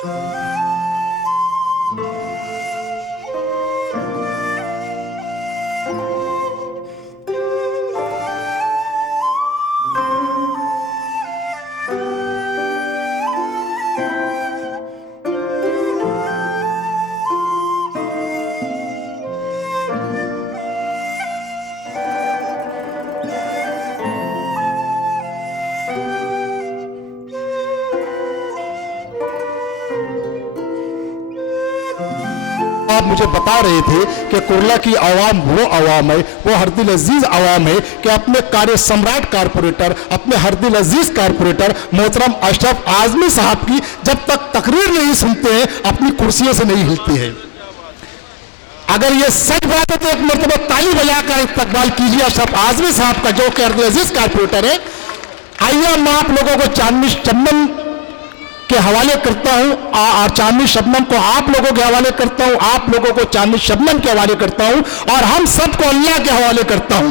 आप मुझे बता रहे थे कि कुर्ला की आवाम वो आवाम है, वो हरदिल अजीज आवाम है कि अपने कार्य सम्राट कारपोरेटर, अपने हरदिल अजीज कारपोरेटर मोहतरम अशरफ आजमी साहब की जब तक तकरीर नहीं सुनते हैं अपनी कुर्सियों से नहीं हिलती है। अगर ये सच बात है तो एक मरतबा ताली बजाकर इस्तकबाल कीजिए अशरफ आजमी साहब का, जो कि हरदिल अजीज कारपोरेटर है। आइए मैं आप लोगों को चांदनी शबनम के हवाले करता हूं और चांदनी शबनम को आप लोगों के हवाले करता हूं, आप लोगों को चांदनी शबनम के हवाले करता हूं और हम सबको अल्लाह के हवाले करता हूं।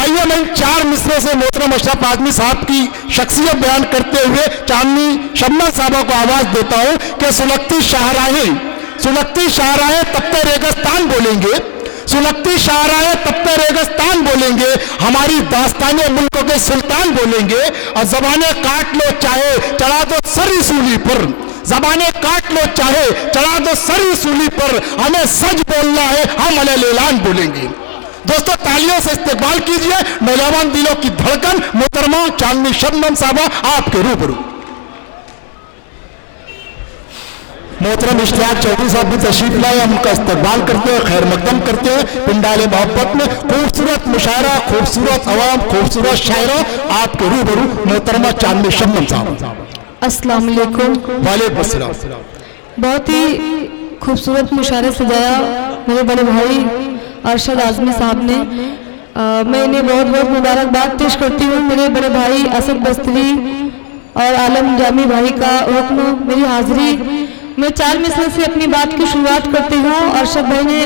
आइए मैं 4 मिसरे से मोहतरम अशरफ आजमी साहब की शख्सियत बयान करते हुए चांदनी शबनम साहबा को आवाज देता हूं कि सुलगती शाहराहें तप्ते रेगिस्तान बोलेंगे, सुलगती शाहराहें तप्ते रेगिस्तान बोलेंगे, हमारी दास्ताने मुल्कों के सुल्तान बोलेंगे। और जबाने काट लो चाहे चढ़ा दो सरी सूली पर, जबाने काट लो चाहे चढ़ा दो सरी सूली पर, हमें सच बोलना है, हम अलग ऐलान बोलेंगे। दोस्तों तालियों से इस्तकबाल कीजिए नौजवान दिलों की धड़कन मोहतरमा चांदनी शबनम साहबा आपके रूबरू। मोहतरम इश्तियाक चौधरी साहब भी तशरीफ लाए, हम उनका इस्तकबाल करते हैं, खैर मकदम करते हैं। पिंडाले मोहब्बत में खूबसूरत मुशायरा, खूबसूरत अवाम, खूबसूरत शायरा आपके रूबरू मोहतरमा चांदनी शबनम साहब। अस्सलाम वालेकुम। वालेकुम अस्सलाम। बहुत ही खूबसूरत मुशायरा सजाया मेरे बड़े भाई अरशद आजमी साहब ने। मैं इन्हें बहुत बहुत मुबारकबाद पेश करती हूँ। मेरे बड़े भाई असद बस्तरी और आलम जामी भाई का हुक्म मेरी हाजिरी। मैं 4 मिसरे से अपनी बात की शुरुआत करती हूँ। अरशद भाई ने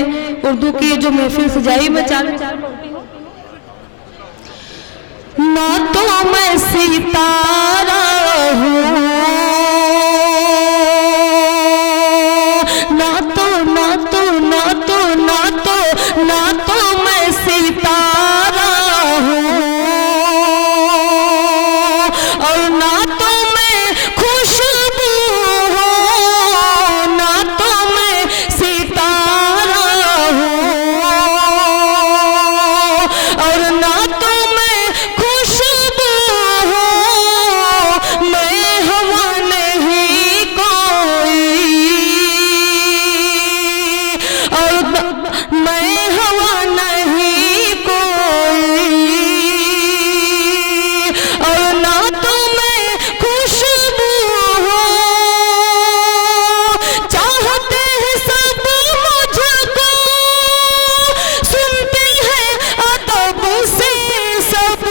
उर्दू की जो महफिल सजाई, मैं 4 ना तो मैं सितारा हूँ, ना तो मैं सितारा हूँ, और ना तो मैं खुशबू हूँ, ना तो मैं सितारा हूँ, और ना तो मैं खुशबू हूँ, मैं हवा नहीं कोई, और मैं हवा नहीं कोई, और ना तो मैं खुशबू हूँ। चाहते हैं सब मुझको, सुनते हैं अदब से सब,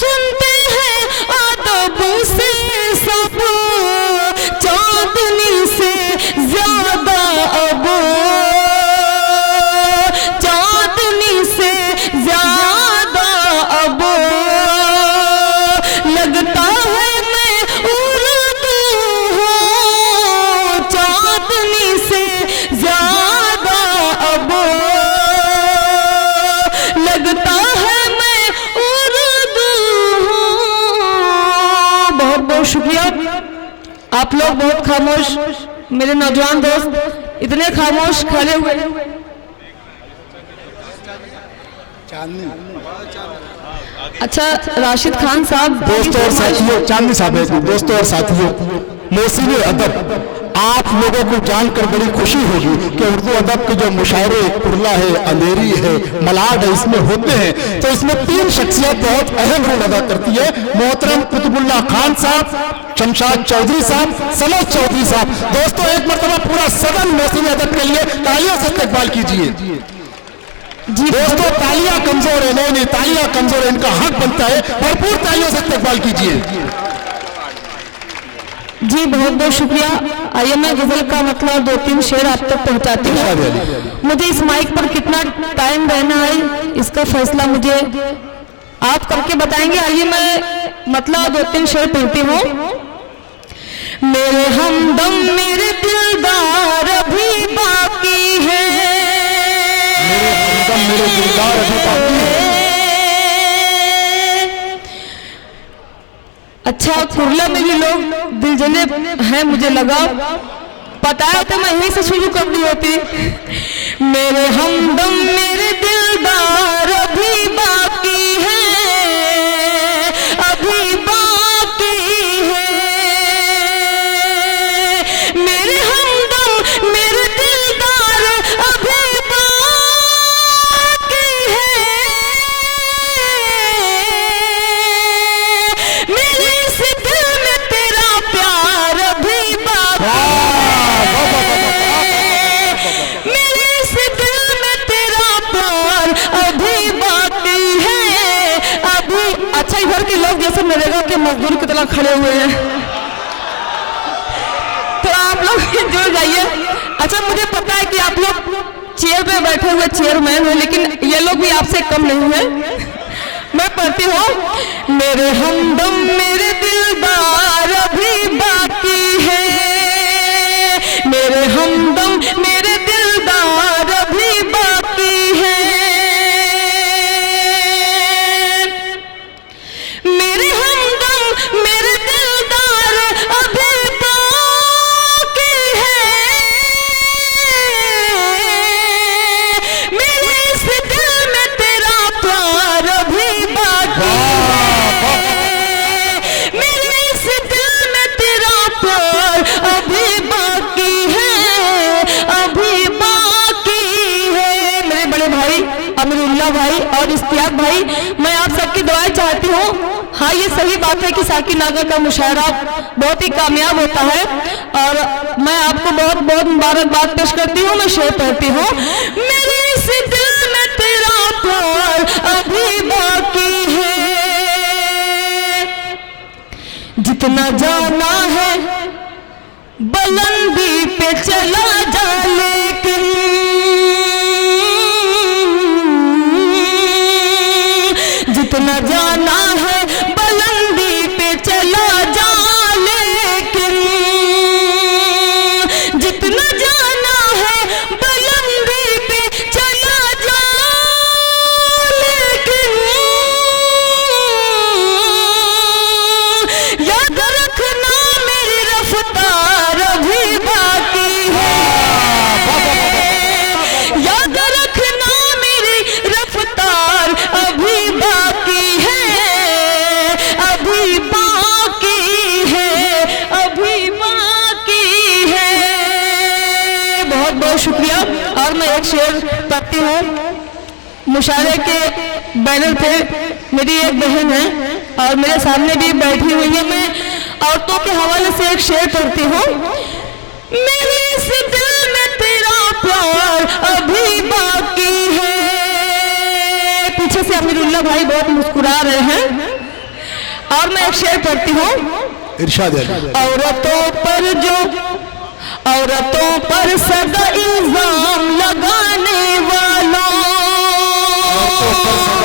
सुनते हैं अदब से सब, चांदनी से ज्यादा अब, चांदनी से ज्यादा अब लगता है मैं उर्दू हूँ, चांदनी से ज्यादा अब लगता है मैं उर्दू हूँ। बहुत बहुत शुक्रिया। आप लोग बहुत खामोश, मेरे नौजवान दोस्त इतने खामोश खड़े हुए। अच्छा राशिद खान साहब। दोस्तों और साथियों, चांदनी साहब दोस्तों और साथियों, मोहसिन अदब आप लोगों को जानकर बड़ी खुशी होगी कि उर्दू अदब के जो मुशायरे कुर्ला है, अंधेरी है, मलाड है, इसमें होते हैं तो इसमें 3 शख्सियत बहुत अहम रोल अदा करती है। मोहतरम कुतुबुल्लाह खान साहब, शमशाद चौधरी साहब, सनद चौधरी साहब। दोस्तों एक मरतबा पूरा सदन मोहसिन अदब के लिए तालियों से इस्तकबाल कीजिए। जी दोस्तों तालियां कमजोर है, नहीं तालियां कमजोर है, इनका हक बनता है, भरपूर तालियों से इस्तकबाल कीजिए। जी बहुत बहुत शुक्रिया। आइए मैं गजल का मतलब 2-3 शेर आप तक पहुंचाती हूँ। मुझे इस माइक पर कितना टाइम रहना है इसका फैसला मुझे आप करके बताएंगे। आइए मैं मतलब 2-3 शेर पढ़ती हूँ। हमदम मेरे दिलदार अभी बाकी है, मेरे हमदम मेरे दिलदार अभी बाकी है। अच्छा, कुर्ला में भी लोग दिल जले हैं, मुझे लगा पता है तो मैं यहीं से शुरू कर दी होती। मेरे हमदम मेरे दिलदार अभी बाकी है, अभी बाकी है। मेरे हमदम मेरे दिलदार अभी बाकी है, मेरे इस दिल में तेरा प्यार अभी बाकी है, मेरे इस दिल में तेरा प्यार अभी बाकी है, अभी। अच्छा, इधर के लोग जैसे नरेगा के मजदूर की तरह खड़े हुए हैं, तो आप लोग जुड़ जाइए। अच्छा, मुझे पता है कि आप लोग चेयर पे बैठे हुए चेयरमैन हैं, लेकिन ये लोग भी आपसे कम नहीं है। मैं पढ़ती हूँ, मेरे हमदम मेरे दिलदार अभी बाकी है, मेरे हमदम मेरे दिलदार अभी बाकी है, मेरे हमदम मेरे दिलदार अभी बाकी है, मेरे इस दिल में तेरा प्यार अभी बाकी है, मेरे इस दिल में तेरा प्यार अभी बाकी है, अभी बाकी है। मेरे बड़े भाई अमीरुल्लाह भाई और इश्तियाक भाई, मैं आप सबकी दुआएं चाहती हूँ। हाँ, ये सही बात है कि साकिर नागा का मुशायरा बहुत ही कामयाब होता है, और मैं आपको बहुत बहुत मुबारकबाद पेश करती हूँ। मैं शेर पढ़ती हूँ, मेरे इस दिल में तेरा प्यार अभी बाकी है, जितना जाना है बुलंदी पे चला जा, लेकिन जितना जाना है बुलंदी पे चला जा, लेकिन जितना जाना है बुलंदी पे चला जा, लेकिन याद रखना मेरी रफ्तार अभी बाकी है, याद रखना मेरी रफ्तार अभी बाकी है, अभी बाकी है, अभी बाकी है। बहुत बहुत शुक्रिया। और मैं एक शेर पढ़ती हूँ। मुशायरे के बैनर पे मेरी एक बहन है और मेरे सामने भी बैठी हुई है। मैं औरतों के हवाले से एक शेर पढ़ती हूँ, मेरे इस दिल में तेरा प्यार अभी बाकी है। पीछे से अमीरुल्लाह भाई बहुत मुस्कुरा रहे हैं, और मैं एक शेर पढ़ती हूँ। इरशाद है। औरतों पर जो, औरतों पर सदा इल्जाम लगाने वालों,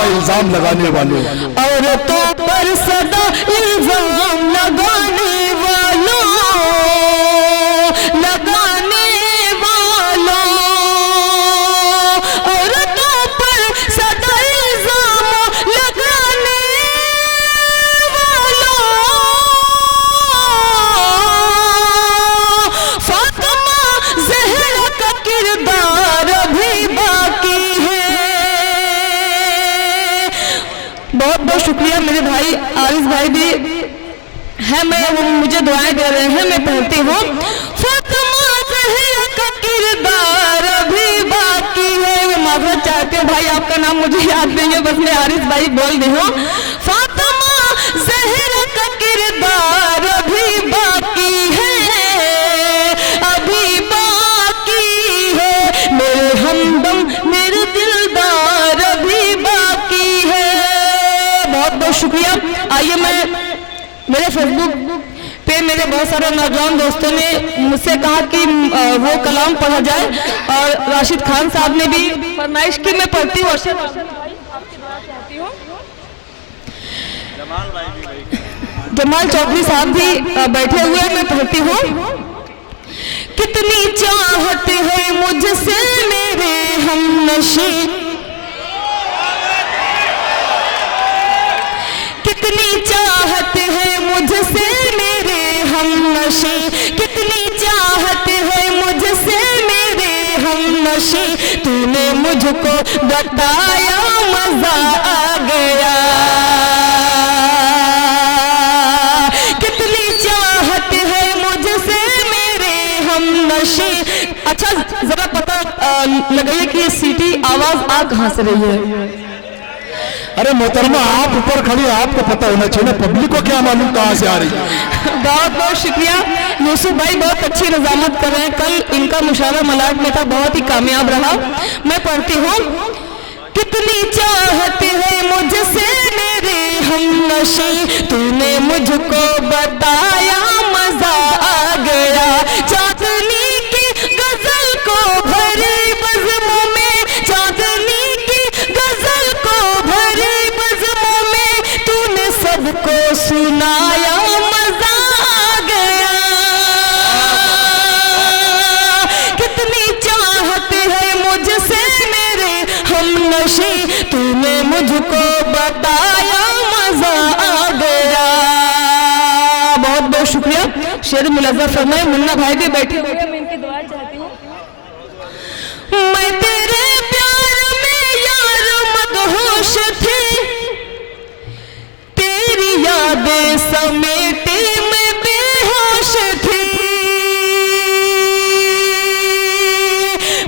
इल्जाम लगाने वालों, औरतों पर सदा इल्जाम लगाने वालों, लगाने वालों, औरतों पर सदा इल्जाम लगाने वालों, फातिमा ज़हरा का किरदार अभी बाकी है। बहुत बहुत शुक्रिया। मेरे भाई आरिस भाई भी है, मैं वो मुझे दुआएं दे रहे हैं। मैं पढ़ती हूँ, फातिमा ज़हरा का किरदार अभी बाकी है। मैं माफ़रत चाहती हूँ भाई, आपका नाम मुझे याद नहीं है, बस मैं आरिस भाई बोल दी हूँ। फातिमा ज़हरा का किरदार अभी बाकी है, अभी बाकी है। मेरे हमदम मेरे दिलदार अभी बाकी है। बहुत बहुत शुक्रिया। आइए, मैं मेरे फेसबुक पे मेरे बहुत सारे नौजवान दोस्तों ने मुझसे कहा कि वो कलाम पढ़ा जाए, और राशिद खान साहब ने भी फरमाइश की। मैं पढ़ती हूँ। जमाल चौधरी साहब भी बैठे हुए हैं। मैं पढ़ती हूँ, कितनी चाहत है मुझसे मेरे हमनशी, कितनी चाहत है मुझसे मेरे हमनशी, कितनी चाहत है मुझसे मेरे हमनशी, तूने मुझको बताया मजा आ गया, कितनी चाहत है मुझसे मेरे हमनशी। अच्छा जरा पता लगाइए कि ये सीटी आवाज आ कहां से रही है। अरे मोहतरमा, आप ऊपर खड़ी, आपको पता होना चाहिए, पब्लिक को क्या मालूम कहां से आ रही है। बहुत बहुत शुक्रिया यूसुफ भाई, बहुत अच्छी निजामत कर रहे हैं। कल इनका मुशावरा मलाट में था, बहुत ही कामयाब रहा। मैं पढ़ती हूँ, कितनी चाहत है मुझसे मेरे हमनशी, तूने मुझको बताया मजा आ गया, चांदनी की गजल को भरे बज़्मों में, चांदनी की गजल को भरे बज़्मों में, तूने सबको सुनाया मजा आ गया, कितनी चाहत है मुझसे मेरे हमनशी, तूने मुझको बताया मजा आ गया। बहुत बहुत शुक्रिया। शेर मुलज़्ज़ा फरमाए। मुन्ना भाई भी बैठे हुए हैं, मैं इनकी दुआ चाहती हूँ। मैं तेरे प्यार में यार मदहोश थी, तेरी यादें समेटे मैं बेहोश थी,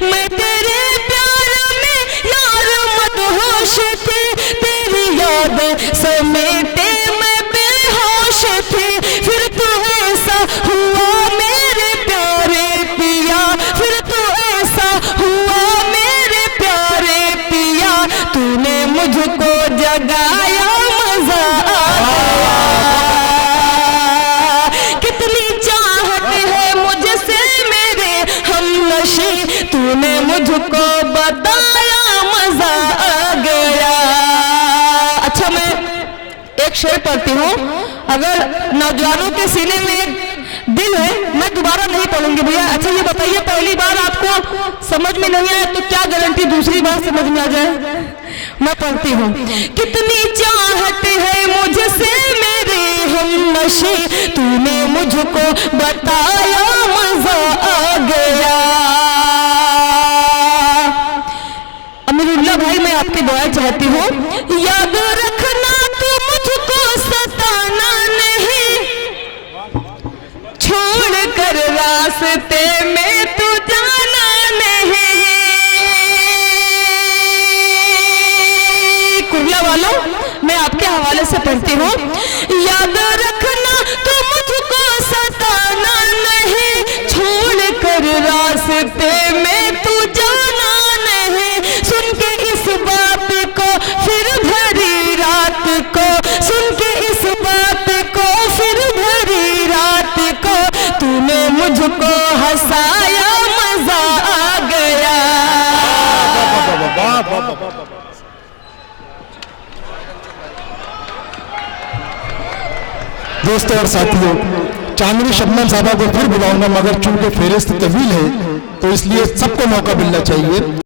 मैं तेरे प्यार में यार मदहोश थी, तेरी यादें समेटे मैं बेहोश थी, फिर तू ऐसा हुआ मेरे प्यारे पिया, फिर तू ऐसा हुआ मेरे प्यारे पिया, तूने मुझको जगाया मजा आ गया, कितनी चाहत है मुझसे मेरे हमनशी, तूने मुझको बताया मजा आ गया। अच्छा मैं एक शेर पढ़ती हूँ, अगर नौजवानों के सीने में एक दिल है, मैं दोबारा नहीं पढ़ूंगी भैया। अच्छा ये बताइए, पहली बार आपको समझ में नहीं आया तो क्या गारंटी दूसरी बार समझ में आ जाए। मैं पढ़ती हूँ, कितनी चाहत है मुझसे मेरे हमनशी, तूने मुझको बताया मजा आ गया। अमीरुल्लाह भाई, मैं आपकी दुआ चाहती हूँ, याद रखना तू मुझको सताना नहीं, छोड़ कर रास्ते में तू जाना नहीं। कुर्ला वालों, मैं आपके हवाले से पढ़ती हूँ, याद रखना तू मुझको सताना नहीं, छोड़ कर रास्ते में तू जाना नहीं। सुन के इस बात को फिर भरी रात को, सुन के इस बात को फिर भरी रात को, तूने मुझको हंसाया मजा आ गया। दोस्तों और साथियों, चांदनी शबनम साहबा को फिर बुलाऊंगा, मगर चूंकि फेरिस्त तवील है तो इसलिए सबको मौका मिलना चाहिए।